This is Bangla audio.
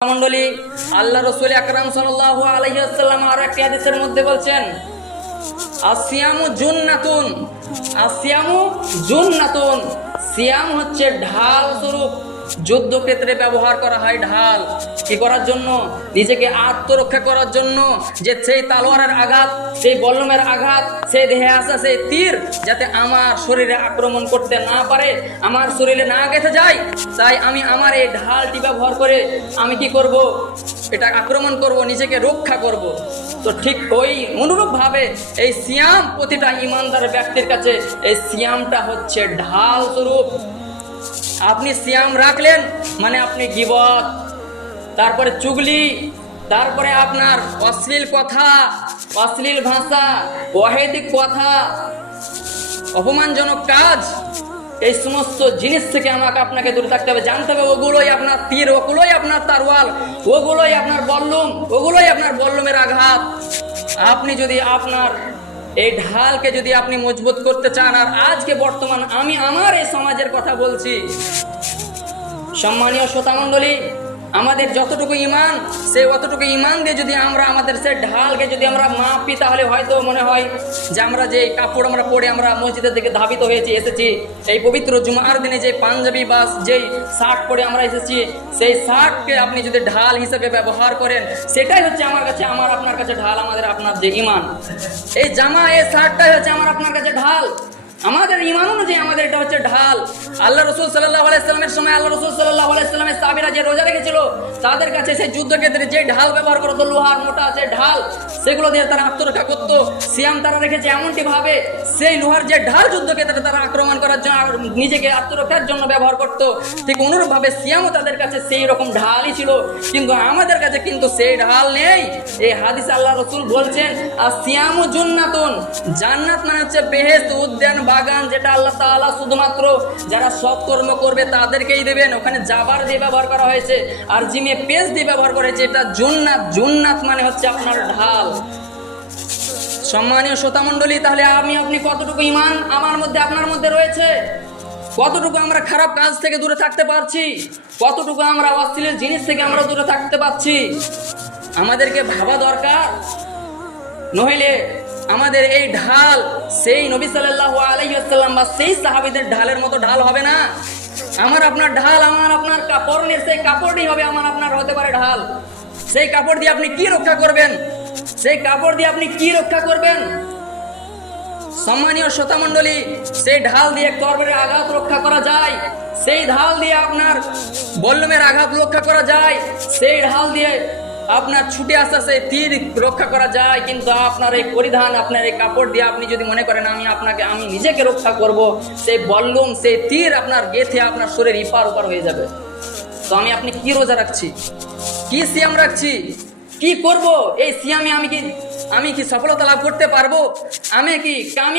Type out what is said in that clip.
মণ্ডলী, আল্লাহ রাসূল আকরাম সাল্লাল্লাহু আলাইহি ওয়াসাল্লাম আর একটি হাদিসের মধ্যে বলছেন, আসিয়ামু জুন্নাতুন, আসিয়ামু জুন্নাতুন। সিয়াম হচ্ছে ঢাল স্বরূপ। যুদ্ধক্ষেত্রে ব্যবহার করা হয় ঢাল। কি করার জন্য? নিজেকে আত্মরক্ষা করার জন্য, যে সেই তালোয়ারের আঘাত, সেই বল্লমের আঘাত, সেই দেহে আসা সেই তীর যাতে আমার শরীরে আক্রমণ করতে না পারে, আমার শরীরে না গেঁথে যায়। তাই আমি আমার এই ঢালটি ব্যবহার করে আমি কি করব? এটা আক্রমণ করব, নিজেকে রক্ষা করব। তো ঠিক ওই অনুরূপভাবে এই সিয়াম প্রতিটা ইমানদার ব্যক্তির কাছে এই সিয়ামটা হচ্ছে ঢাল স্বরূপ। আপনি সিয়াম রাখলেন মানে আপনি গীবত, তারপরে চুগলি, তারপরে আপনার অশ্লীল কথা, অশ্লীল ভাষা, অহেতুক কথা, অপমানজনক কাজ, এই সমস্ত জিনিস থেকে আমাকে আপনাকে দূরে থাকতে হবে। জানতে হবে ওগুলোই আপনার তীর, ওগুলোই আপনার তারওয়াল, ওগুলোই আপনার বল্লম, ওগুলোই আপনার বল্লমের আঘাত। আপনি যদি আপনার এই ঢালকে যদি আপনি মজবুত করতে চান, আর আজকে বর্তমান আমি আমার এই সমাজের কথা বলছি, সম্মানীয় শ্রোতামণ্ডলী, আমাদের যতটুকু ইমান, সেই অতটুকু ইমান দিয়ে যদি আমরা আমাদের সেই ঢালকে যদি আমরা মাপি, তাহলে হয়তো মনে হয় যে আমরা যে কাপড় আমরা পরে আমরা মসজিদের দিকে ধাবিত হয়েছি, এসেছি, এই পবিত্র জুমার দিনে যে পাঞ্জাবি বা যেই শার্ট পরে আমরা এসেছি, সেই শার্টকে আপনি যদি ঢাল হিসেবে ব্যবহার করেন, সেটাই হচ্ছে আমার কাছে, আমার আপনার কাছে ঢাল। আমাদের আপনার যে ইমান, এই জামা, এই শার্টটাই হচ্ছে আমার আপনার কাছে ঢাল। আমাদের ইমান অনুযায়ী আমাদের এটা হচ্ছে ঢাল। আল্লাহ রাসূল সাল্লাল্লাহু আলাইহি সাল্লামের সময় আল্লাহ রাসূল সাল্লাল্লাহু আলাইহি সাল্লামের সাহাবীরা যে রোজা রেখেছিল, তাদের কাছে সেই যুদ্ধক্ষেত্রে যে ঢাল ব্যবহার করতো, লোহার মোটা যে ঢাল, সেগুলো দিয়ে তারা আত্মরক্ষা করতো। সিয়াম তারা রেখেছে এমনটি ভাবে, সেই লোহার যে ঢাল যুদ্ধক্ষেত্রে তারা আক্রমণ করার জন্য, নিজেকে আত্মরক্ষার জন্য ব্যবহার করতো। ঠিক অনুরূপভাবে সিয়ামও তাদের কাছে সেই রকম ঢালই ছিল, কিন্তু আমাদের কাছে কিন্তু সেই ঢাল নেই। এই হাদিসে আল্লাহ রাসূল বলছেন, আর সিয়ামু জুন্নাতুন, জান্নাত মানে হচ্ছে বেহেশত, উদ্যান, বাগান, যেটা আল্লাহ তাআলা শুধুমাত্র যারা সৎকর্ম করবে তাদেরকেই দেবেন। ওখানে জাবার দিয়ে ব্যবহার করা হয়েছে, আর জিমে পেজ দিয়ে ব্যবহার করা হয়েছে। এটা জুন্নাত, জুন্নাত মানে হচ্ছে আপনার ঢাল। সম্মানীয় শ্রোতামণ্ডলী, তাহলে আমি আপনি কতটুকু ইমান আমার মধ্যে আপনার মধ্যে রয়েছে? কতটুকু আমরা খারাপ কাজ থেকে দূরে থাকতে পারছি? কতটুকু আমরা অশ্লীল জিনিস থেকে আমরা দূরে থাকতে পারছি? আমাদেরকে ভাবা দরকার, নইলে আমাদের এই ঢাল সেই নবী সাল্লাল্লাহু আলাইহি ওয়াসাল্লাম বা সেই সাহাবীদের ঢালের মতো ঢাল হবে না। আমার আপনার ঢাল, আমার আপনার কাপড়ের সেই কাপড়ই হবে আমার আপনার হতে পারে ঢাল। সেই কাপড় দিয়ে আপনি কি রক্ষা করবেন? সেই কাপড় দিয়ে আপনি কি রক্ষা করবেন? সম্মানীয় শ্রোতামণ্ডলী, সেই ঢাল দিয়ে তরবারির আঘাত রক্ষা করা যায়, সেই ঢাল দিয়ে আপনার বল্লমের আঘাত রক্ষা করা যায়, সেই ঢাল দিয়ে আপনার ছুটে আসা সেই তীর রক্ষা করা যায়। কিন্তু আপনার এই পরিধান, আপনার এই কাপড় দিয়ে আপনি যদি মনে করেন আমি নিজেকে রক্ষা করব, সেই বল্লম, সেই তীর আপনার গেথে আপনার শরীর ইপার ওপার হয়ে যাবে। তো আপনি কি রোজা রাখছি, কি সিয়াম রাখছি, কি করব? এই সিয়ামে আমি কি সফলতা লাভ করতে পারবো? আমি কি কামিয়াব